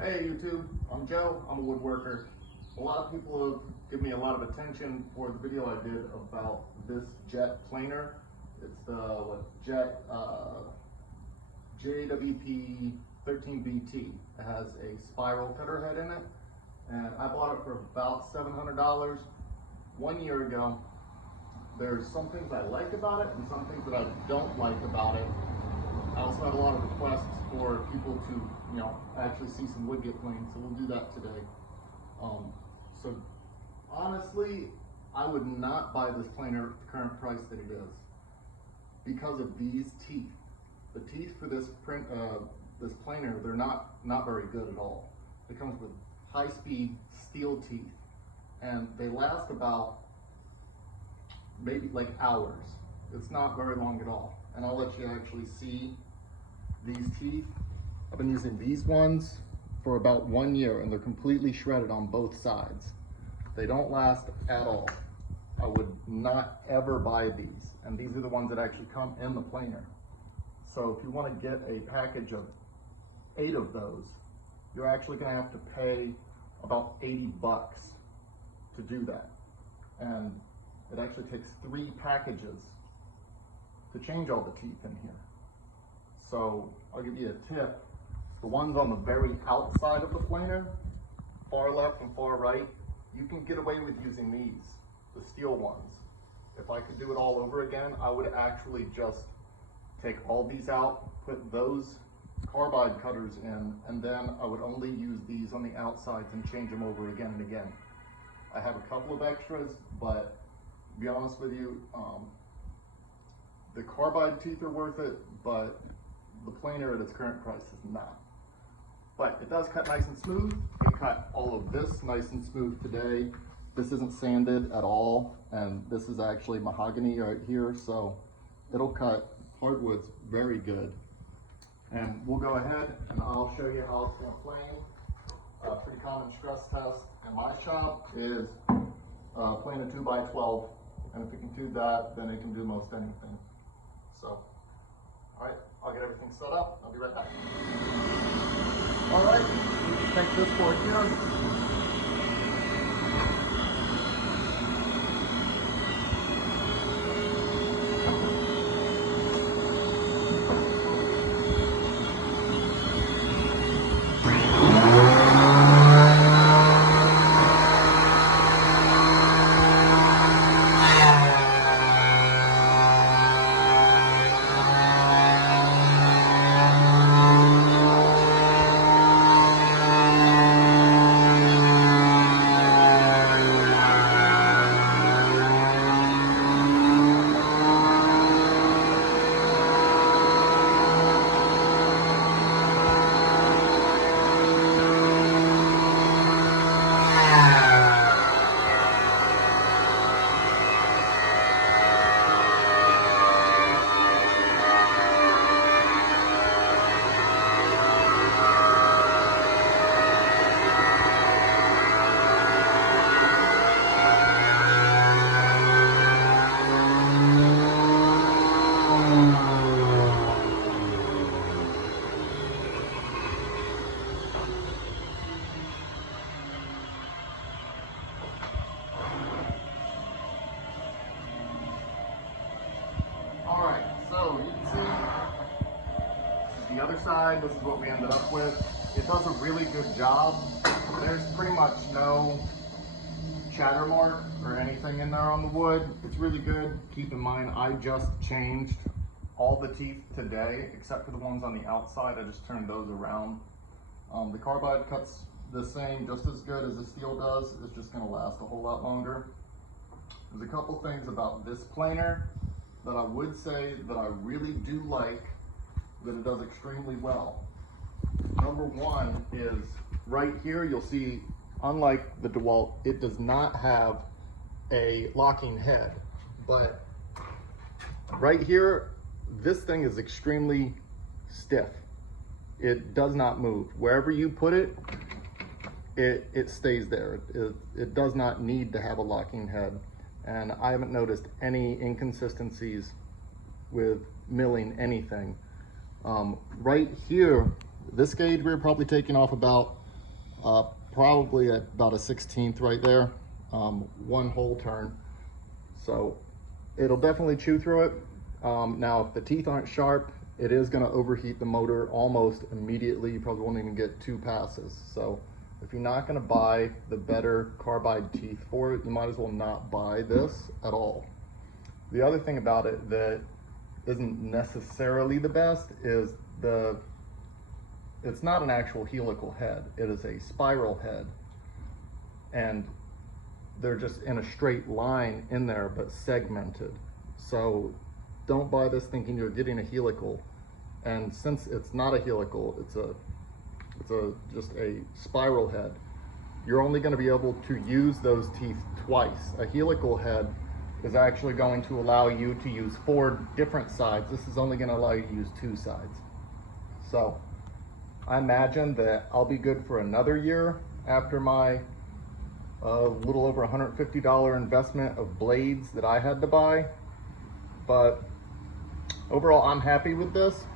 Hey YouTube, I'm Joe, I'm a woodworker. A lot of people have given me a lot of attention for the video I did about this jet planer. It's the JWP-13BT. It has a spiral cutter head in it, and I bought it for about $700 1 year ago. There's some things I like about it and some things that I don't like about it. I also had a lot of requests for people to, actually see some wood get planed, so we'll do that today. So honestly, I would not buy this planer at the current price that it is because of these teeth. The teeth for this this planer, they're not very good at all. It comes with high-speed steel teeth, and they last about maybe like hours. It's not very long at all. And I'll let you actually see these teeth. I've been using these ones for about 1 year and they're completely shredded on both sides. They don't last at all. I would not ever buy these. And these are the ones that actually come in the planer. So if you want to get a package of 8 of those, you're actually going to have to pay about 80 bucks to do that. And it actually takes 3 packages to change all the teeth in here. So I'll give you a tip. The ones on the very outside of the planer, far left and far right, you can get away with using these, the steel ones. If I could do it all over again, I would actually just take all these out, put those carbide cutters in, and then I would only use these on the outsides and change them over again and again. I have a couple of extras, but to be honest with you, the carbide teeth are worth it, but the planer at its current price is not. But it does cut nice and smooth. It cut all of this nice and smooth today. This isn't sanded at all, and this is actually mahogany right here, so it'll cut hardwoods very good. And we'll go ahead and I'll show you how it's going to plane. A pretty common stress test in my shop is plane a 2x12, and if it can do that, then it can do most anything. So, all right, I'll get everything set up. I'll be right back. All right, take this board here. Alright, so you can see this is the other side. This is what we ended up with. It does a really good job. There's pretty much no chatter mark or anything in there on the wood. It's really good. Keep in mind, I just changed all the teeth today, except for the ones on the outside. I just turned those around. The carbide cuts the same, just as good as the steel does. It's just going to last a whole lot longer. There's a couple things about this planer that I would say that I really do like, that it does extremely well. Number one is right here, you'll see, unlike the DeWalt, it does not have a locking head. But right here, this thing is extremely stiff. It does not move. Wherever you put it, it stays there. It does not need to have a locking head. And I haven't noticed any inconsistencies with milling anything. Right here, this gauge we're probably taking off about probably at about a 1/16 right there, one whole turn. So it'll definitely chew through it. Now, if the teeth aren't sharp, it is going to overheat the motor almost immediately. You probably won't even get 2 passes. So if you're not going to buy the better carbide teeth for it, you might as well not buy this at all. The other thing about it that isn't necessarily the best is it's not an actual helical head. It is a spiral head. And they're just in a straight line in there, but segmented. So don't buy this thinking you're getting a helical. And since it's not a helical, it's just a spiral head, you're only going to be able to use those teeth twice. A helical head is actually going to allow you to use 4 different sides. This is only going to allow you to use 2 sides. So I imagine that I'll be good for another year after my little over $150 investment of blades that I had to buy. But overall, I'm happy with this,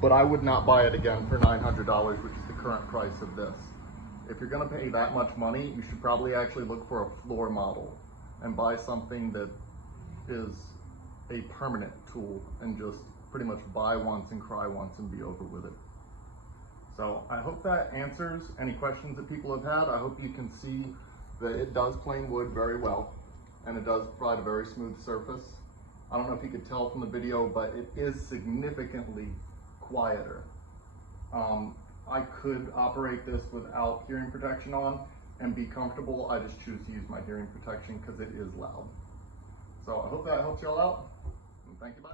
but I would not buy it again for $900, which is the current price of this. If you're gonna pay that much money, you should probably actually look for a floor model and buy something that is a permanent tool, and just pretty much buy once and cry once and be over with it. So I hope that answers any questions that people have had. I hope you can see that it does plane wood very well, and it does provide a very smooth surface. I don't know if you could tell from the video, but it is significantly quieter. I could operate this without hearing protection on and be comfortable. I just choose to use my hearing protection because it is loud. So I hope that helps y'all out, and thank you, bye.